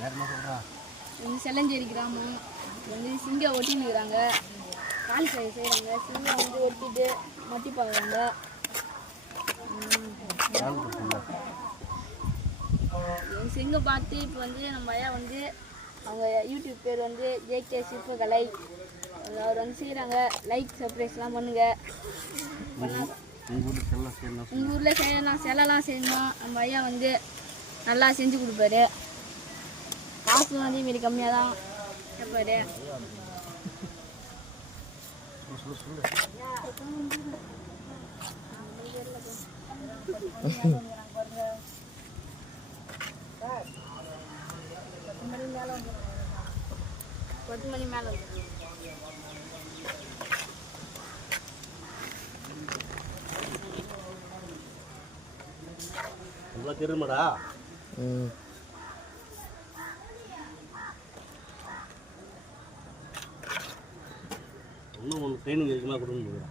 வந்து செல்லஞ்சேரி கிராமம் வந்து சிங்கம் ஒட்டின்னு இருக்கிறாங்க. காலி செய்கிறாங்க. சிங்கம் வந்து ஒட்டிட்டு மட்டி பார்க்குறாங்க. சிங்கம் பார்த்து இப்போ வந்து நம்ம ஐயா வந்து அவங்க யூடியூப் பேர் வந்து ஜேகே சிற்பக்கலை. அவர் வந்து செய்கிறாங்க. லைக் சப்ஸ்கிரைப்லாம் பண்ணுங்க. உங்கள் ஊரில் செய்யலாம், செல்லாம் செய்யணும். நம்ம ஐயா வந்து நல்லா செஞ்சு கொடுப்பாரு. காசு வந்து மாரி கம்மியாக தான் கேட்பாரு. பத்து மணி மேலே தெரியுமாடா? இன்னும் ஒன்று ட்ரைனிங் இருக்குமா கொடுக்க முடியும்.